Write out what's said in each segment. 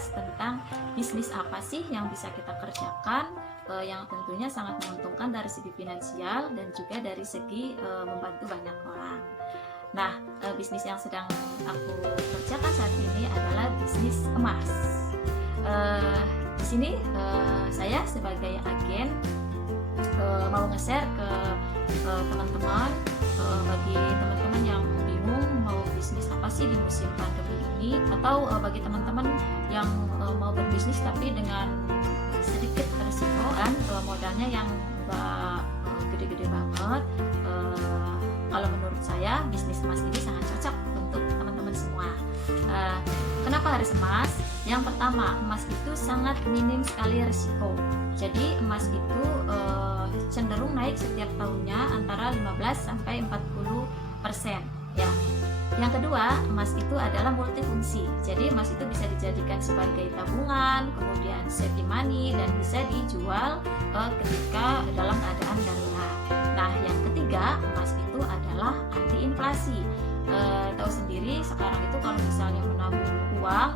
membahas tentang bisnis apa sih yang bisa kita kerjakan yang tentunya sangat menguntungkan dari segi finansial dan juga dari segi membantu banyak orang. Nah, bisnis yang sedang aku kerjakan saat ini adalah bisnis emas. Di sini saya sebagai agen mau nge-share ke teman-teman, bagi teman-teman yang bingung mau bisnis apa sih di musim pandemi ini, atau bagi teman-teman yang mau berbisnis tapi dengan sedikit resiko dan modalnya yang enggak gede-gede banget. Kalau menurut saya bisnis emas ini sangat cocok untuk teman-teman semua. Kenapa harus emas? Yang pertama, emas itu sangat minim sekali risiko. Jadi emas itu cenderung naik setiap tahunnya antara 15 sampai 40% ya. Yang kedua, emas itu adalah multifungsi. Jadi emas itu bisa dijadikan sebagai tabungan, kemudian saving money, dan bisa dijual ketika dalam keadaan darurat. Nah, yang ketiga, emas itu adalah anti inflasi. Tahu sendiri sekarang itu kalau misalnya menabung uang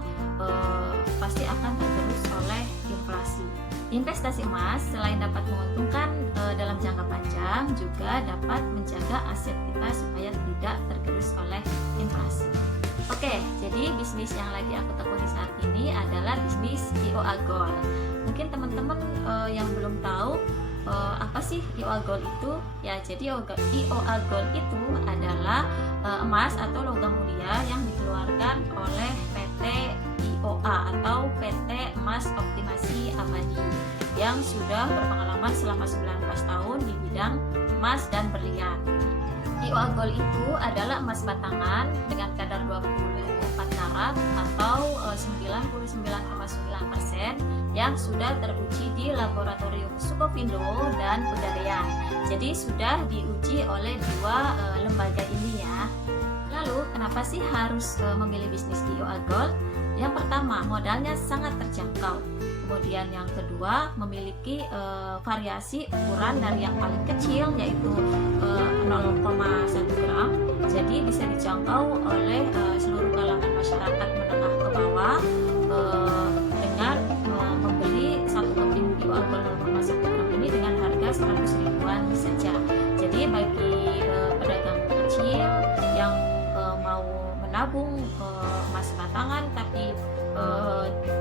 pasti akan tergerus oleh inflasi. Investasi emas selain dapat menguntungkan dalam jangka panjang, juga dapat menjaga aset kita supaya tidak tergerus oleh inflasi. Oke, jadi bisnis yang lagi aku tekuni saat ini adalah bisnis IOA Gold. Mungkin teman-teman yang belum tahu apa sih IOA Gold itu? Ya, jadi IOA Gold itu adalah emas atau logam mulia yang dikeluarkan oleh PT IOA atau PT Emas Optimasi Abadi yang sudah berpengalaman selama 19 tahun di bidang emas dan berlian. IOA Gold itu adalah emas batangan dengan kadar 24 karat atau 99,9% yang sudah teruji di laboratorium Sukovindo dan Pegadaian. Jadi sudah diuji oleh dua lembaga ini ya. Lalu kenapa sih harus memilih bisnis di IOA Gold? Yang pertama, modalnya sangat terjangkau. Kemudian yang kedua, memiliki variasi ukuran dari yang paling kecil yaitu 0,1 gram. Jadi bisa dijangkau oleh seluruh kalangan masyarakat menengah ke bawah dengan membeli satu keping IOA Gold 0,1 gram ini dengan harga 100 ribuan saja. Jadi bagi pedagang kecil yang mau menabung emas batangan tapi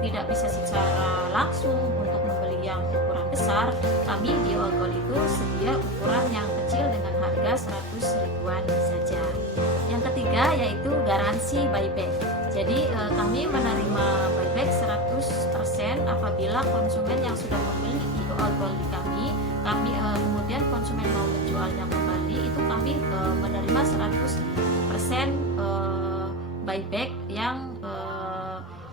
tidak bisa secara langsung untuk membeli yang ukuran besar, kami di IOA Gold itu sedia ukuran yang kecil dengan harga 100 ribuan saja. Yang ketiga yaitu garansi buyback. Jadi kami menerima buyback 100% apabila konsumen yang sudah membeli IOA Gold di kami kemudian konsumen mau menjualnya kembali, itu kami menerima 100% buyback yang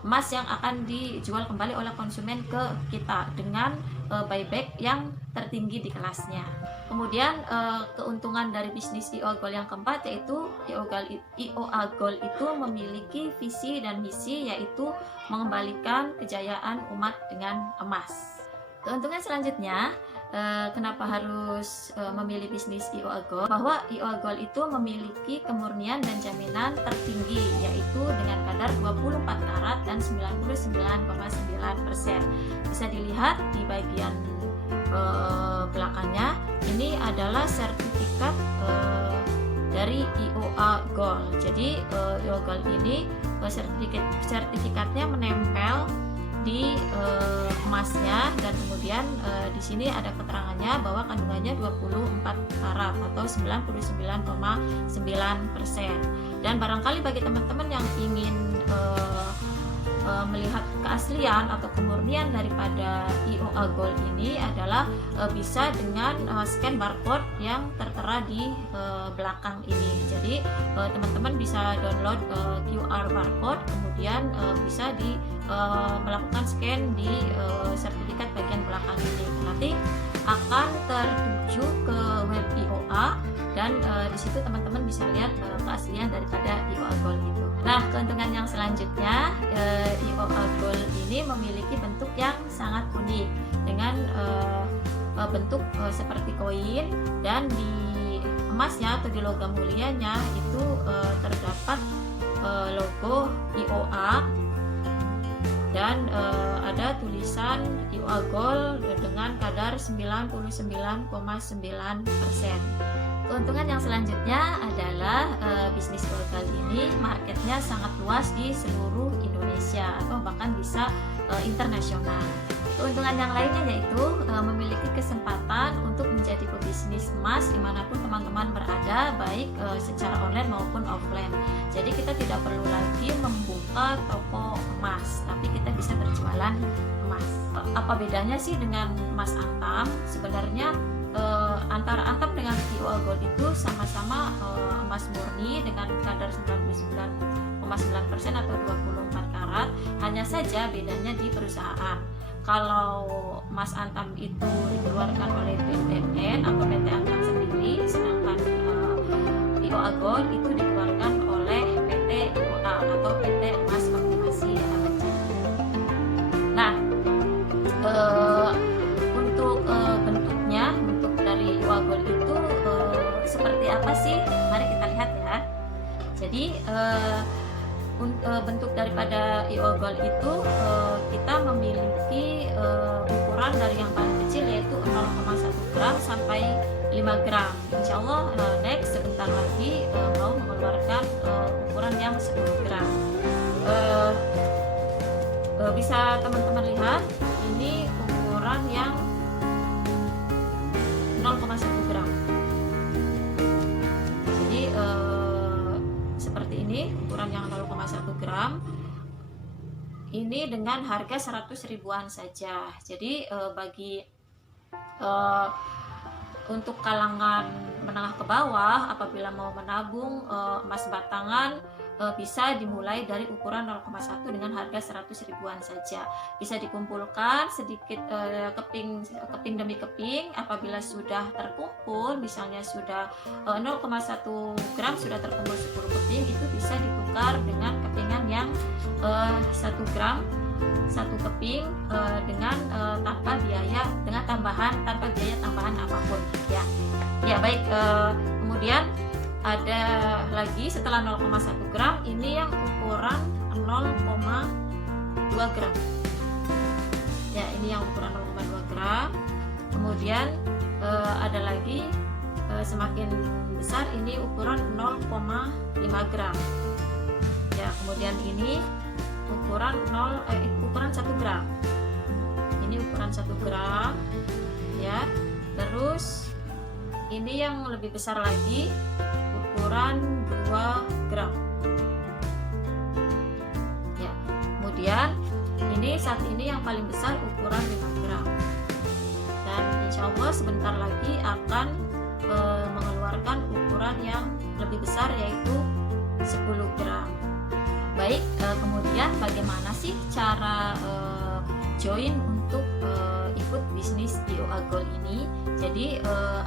emas yang akan dijual kembali oleh konsumen ke kita dengan buyback yang tertinggi di kelasnya. Kemudian keuntungan dari bisnis IOA Gold yang keempat yaitu IOA Gold itu memiliki visi dan misi yaitu mengembalikan kejayaan umat dengan emas. Keuntungan selanjutnya, kenapa harus memilih bisnis IOA Gold? Bahwa IOA Gold itu memiliki kemurnian dan jaminan tertinggi yaitu dengan kadar 24 karat dan 99,9%. Bisa dilihat di bagian belakangnya, ini adalah sertifikat dari IOA Gold. Jadi IOA Gold ini sertifikatnya menempel di emasnya, dan kemudian di sini ada keterangannya bahwa kandungannya 24 karat atau 99,9%. Dan barangkali bagi teman-teman yang ingin melihat keaslian atau kemurnian daripada IOA Gold ini adalah bisa dengan scan barcode yang tertera di belakang ini. Jadi teman-teman bisa download QR barcode, kemudian bisa melakukan scan di sertifikat bagian belakang ini. Nanti akan tertuju ke web IOA dan di situ teman-teman bisa lihat keaslian daripada IOA Gold itu. Nah, keuntungan yang selanjutnya, IOA Gold ini memiliki bentuk yang sangat unik dengan bentuk seperti koin, dan di emasnya atau di logam mulianya itu terdapat logo IOA dan ada tulisan IOA Gold dengan kadar 99,9%. Keuntungan yang selanjutnya adalah bisnis gold kali ini marketnya sangat luas di seluruh Indonesia atau bahkan bisa internasional. Keuntungan yang lainnya yaitu memiliki kesempatan untuk menjadi pebisnis emas dimanapun teman-teman berada, baik secara online maupun offline. Jadi kita tidak perlu lagi membuka toko emas, tapi kita bisa berjualan emas. Apa bedanya sih dengan emas antam? Sebenarnya antara antam dengan IOA Gold itu sama-sama emas murni dengan kadar 99,9% atau 24 karat, hanya saja bedanya di perusahaan. Kalau emas antam itu dikeluarkan oleh BUMN atau PT Antam sendiri, sedangkan IOA Gold itu dikeluarkan oleh PT IOA atau PT Emas Optimasi. Nah, untuk bentuknya, bentuk dari IOA Gold itu seperti apa sih? Mari kita lihat ya. Jadi bentuk daripada IOA Gold itu kita memiliki ukuran dari yang paling kecil yaitu 0,1 gram sampai 5 gram. Insya Allah next sebentar lagi mau mengeluarkan ukuran yang 10 gram. Bisa teman-teman lihat ini ukuran yang 0,1 gram. Jadi seperti ini ukuran yang 0,1 gram. Ini dengan harga 100 ribuan saja. Jadi bagi untuk kalangan menengah ke bawah, apabila mau menabung emas batangan, bisa dimulai dari ukuran 0,1 dengan harga 100 ribuan saja. Bisa dikumpulkan sedikit keping demi keping. Apabila sudah terkumpul, misalnya sudah 0,1 gram sudah terkumpul 10 keping, itu bisa ditukar dengan kepingan yang 1 gram 1 keping dengan tanpa biaya tambahan apapun ya. Ya baik, kemudian ada lagi setelah 0,1 gram ini yang ukuran 0,2 gram. Ya, ini yang ukuran 0,2 gram. Kemudian ada lagi semakin besar, ini ukuran 0,5 gram. Ya, kemudian ini ukuran 1 gram. Ini ukuran 1 gram ya. Terus ini yang lebih besar lagi, ukuran 2 gram ya. Kemudian ini saat ini yang paling besar ukuran 5 gram, dan insya Allah sebentar lagi akan mengeluarkan ukuran yang lebih besar yaitu 10 gram. Baik, kemudian bagaimana sih cara join untuk ikut bisnis IOA Gold ini? Jadi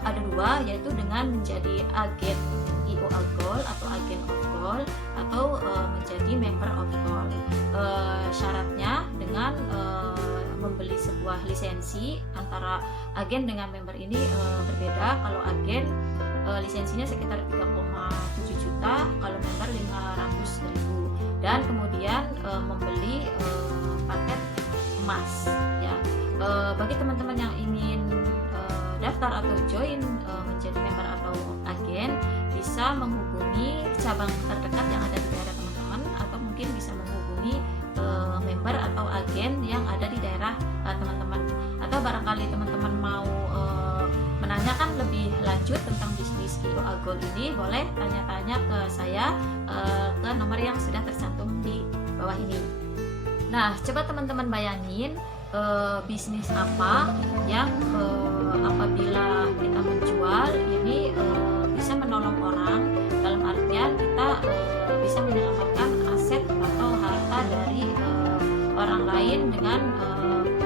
ada dua, yaitu dengan menjadi agen IOA Gold atau agen of Gold, atau menjadi member of Gold. Syaratnya dengan membeli sebuah lisensi. Antara agen dengan member ini berbeda. Kalau agen lisensinya sekitar 3,7 juta, kalau member 500.000. Dan kemudian membeli paket emas ya. Bagi teman-teman yang ingin daftar atau join menjadi member atau agen, bisa menghubungi cabang terdekat yang ada di daerah teman-teman, atau mungkin bisa menghubungi member atau agen yang ada di daerah teman-teman. Atau barangkali teman-teman mau menanyakan lebih lanjut tentang bisnis IOA Gold ini, boleh tanya-tanya ke saya ke nomor yang sudah tercantum di bawah ini. Nah, coba teman-teman bayangin bisnis apa yang apabila kita menjual ini bisa menolong orang, dalam artian kita bisa menyelamatkan aset atau harta dari orang lain dengan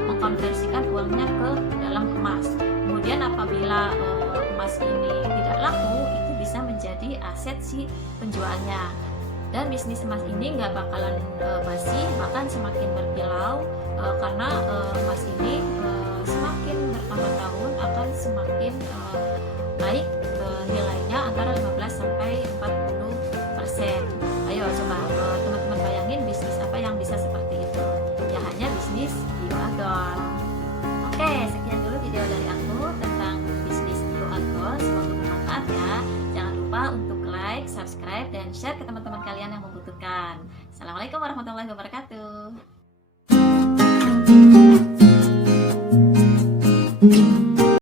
mengkonversikan uangnya ke dalam emas. Kemudian apabila emas ini tidak laku, itu bisa menjadi aset si penjualnya. Dan bisnis emas ini nggak bakalan basi, bahkan semakin berkilau, karena emas ini semakin bertambah tahun akan semakin baik nilainya, antara 15-40%. Ayo coba teman-teman bayangin bisnis apa yang bisa seperti itu. Ya Yoagol. Oke, sekian dulu video dari aku tentang bisnis Yoagol. Semoga bermanfaat ya. Jangan lupa untuk like, subscribe, dan share ke teman-teman kalian yang membutuhkan. Assalamualaikum warahmatullahi wabarakatuh.